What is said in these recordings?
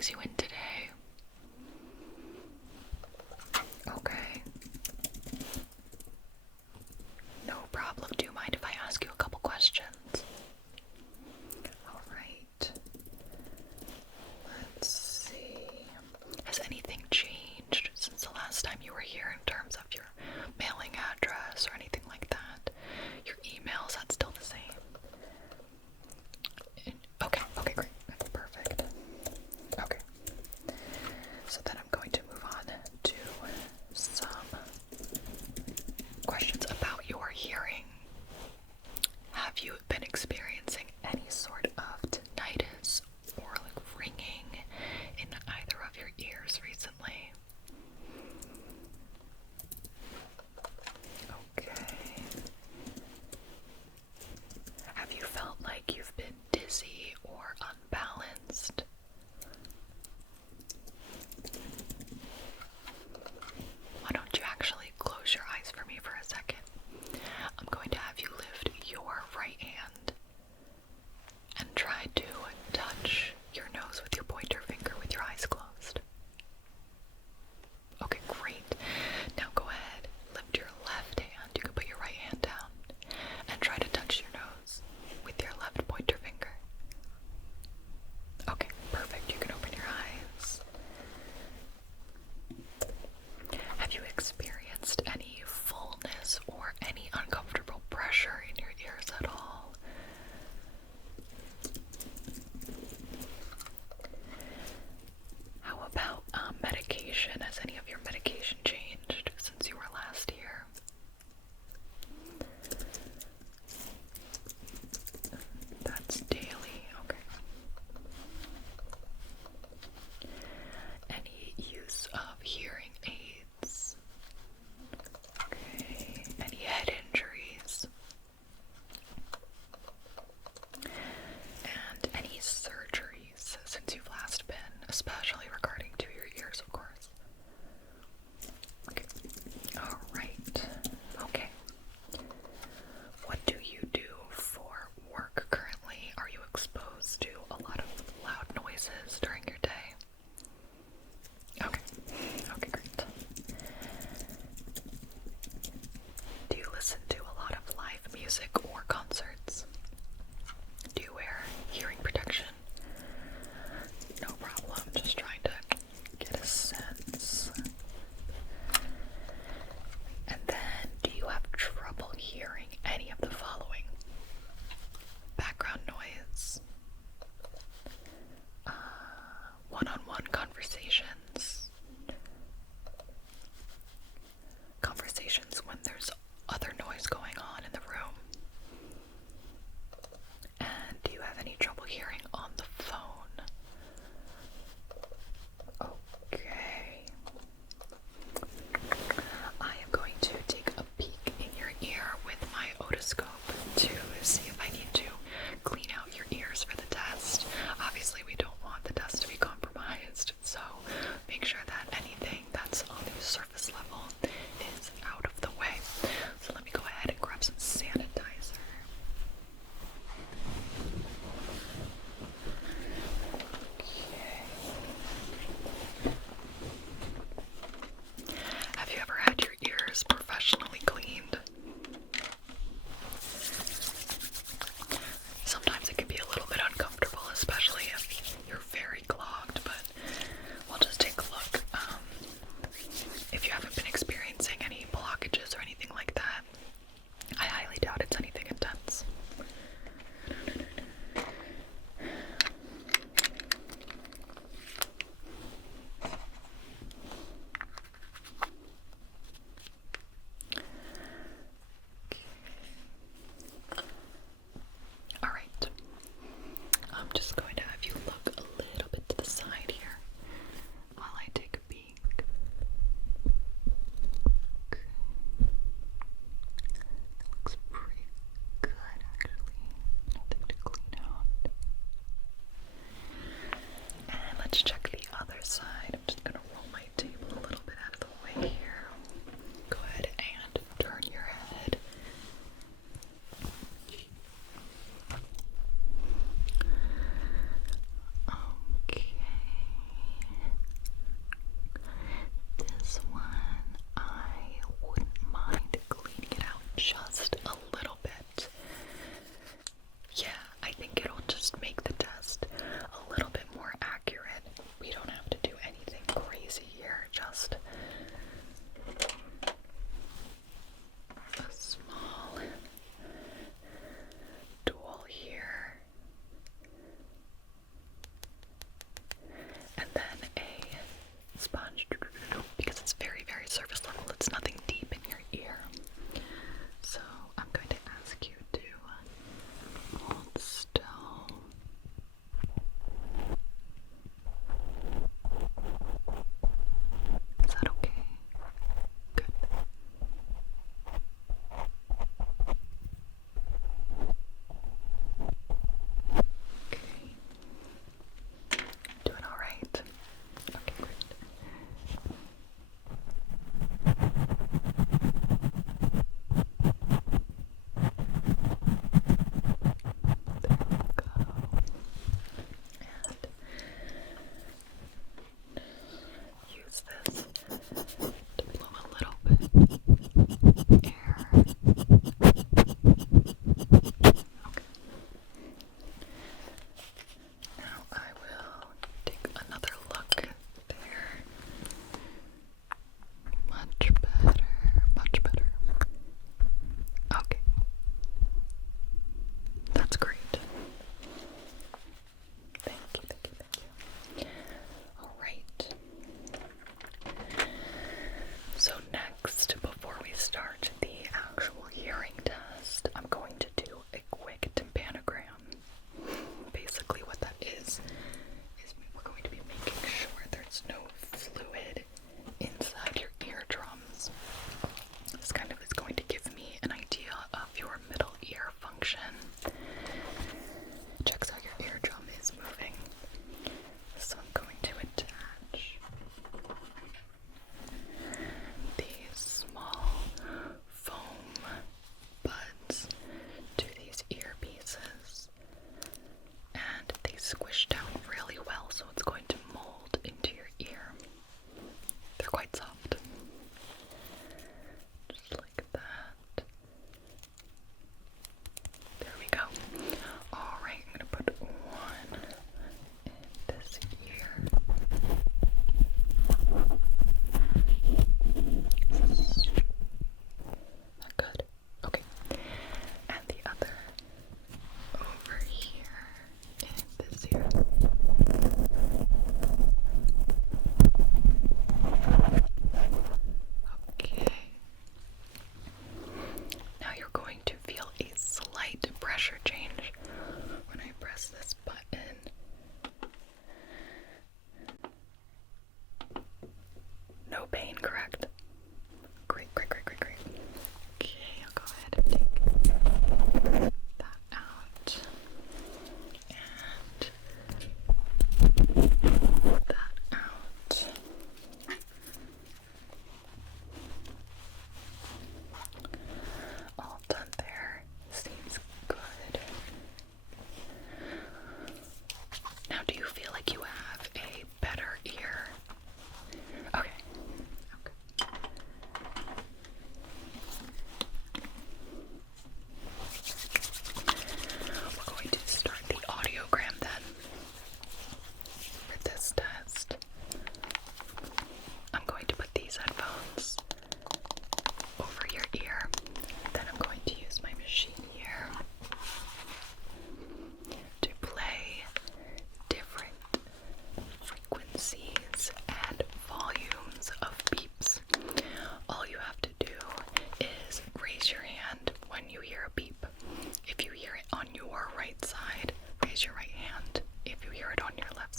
brings you in today? Okay. No problem. Do you mind if I ask you a couple questions? Alright. Let's see. Has anything changed since the last time you were here in terms of your mailing address or anything like that? Your email, is that still the same? Okay, okay, great. Perfect. Okay.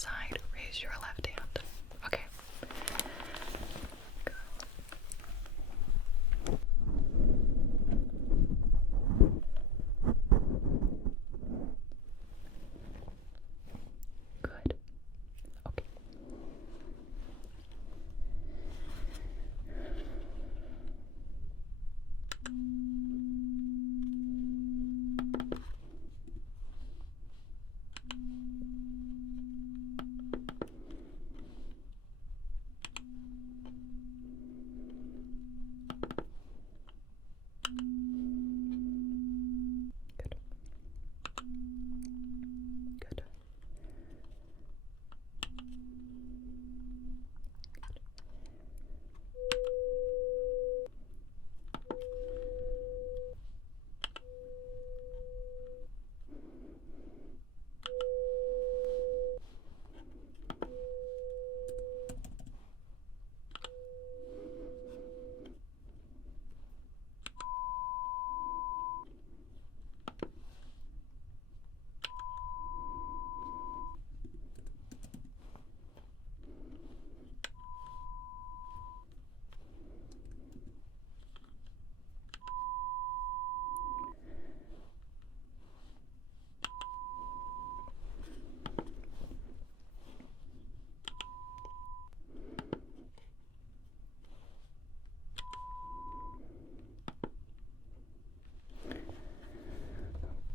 side, raise your left hand. Okay. Good. Okay. Good. Good.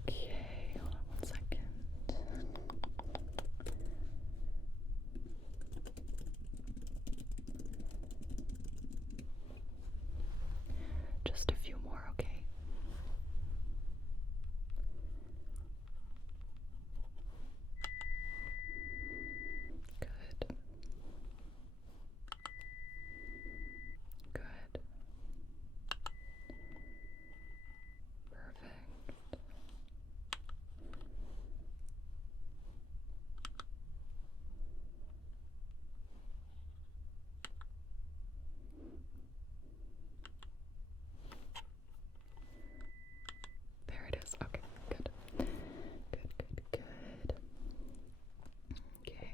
Okay, hold on one second. Just a few more, okay? Good. Good. Perfect. There it is. Okay, good. Good, good, good. Okay.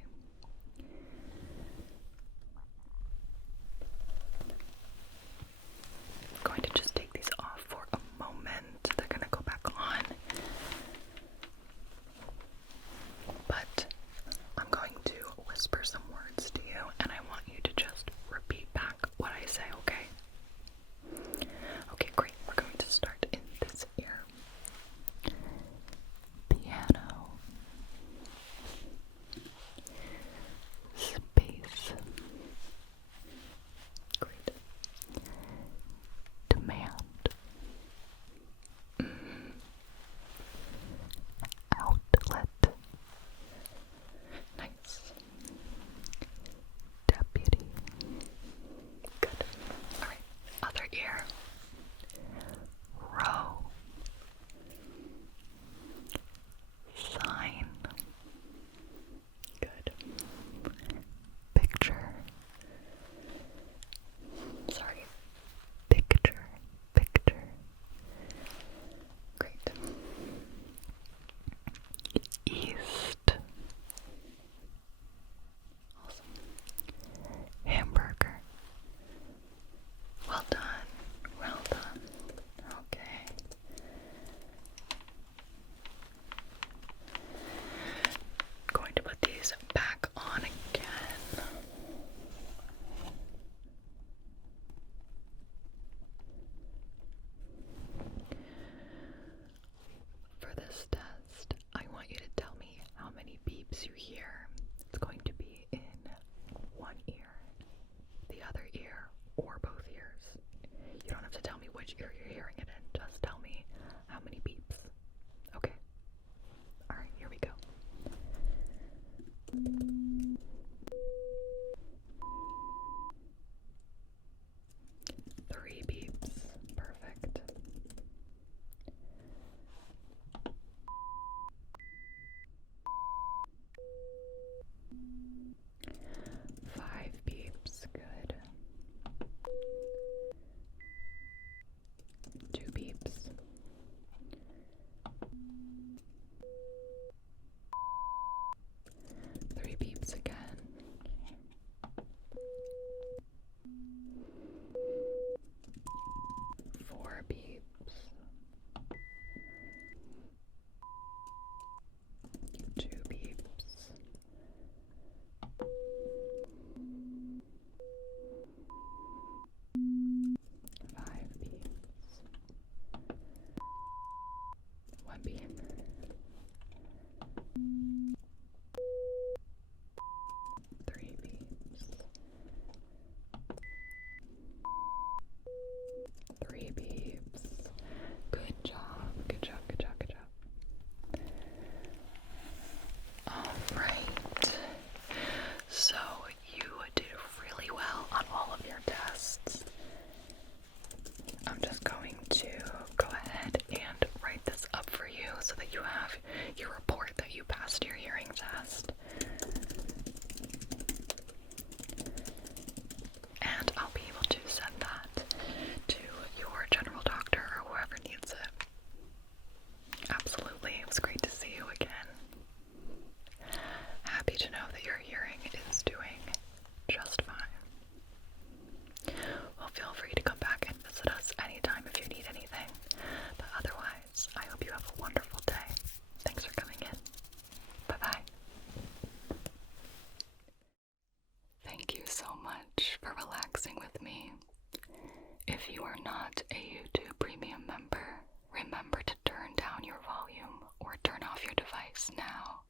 I'm going to just take these off for a moment. They're going to go back on. But I'm going to whisper some words to you, and I want you to just repeat back what I say, okay? Okay, great. We're going to start in this ear. Piano. Space. Great. Demand. Outlet. Nice. Deputy. Good. Alright. Other ear. Row. Sign. Good. Picture. Sorry. Picture. Picture. Great. East. Awesome. Hamburger. Well done. Well done. Okay. Going to put these back on again. For this test, I want you to tell me how many beeps you hear. It's going to be in one ear, the other ear, or both ears. You don't have to tell me which ear you're hearing it in, just tell me how many beeps. Okay? Alright, here we go. 3 beeps. Perfect. 5 beeps. Good. 2 beeps. 3 beeps. happy to know that your hearing is doing just fine. Well, feel free to come back and visit us anytime if you need anything. But otherwise, I hope you have a wonderful day. Thanks for coming in. Bye-bye. Thank you so much for relaxing with me. If you are not a YouTube Premium member, remember to turn down your volume or turn off your device now.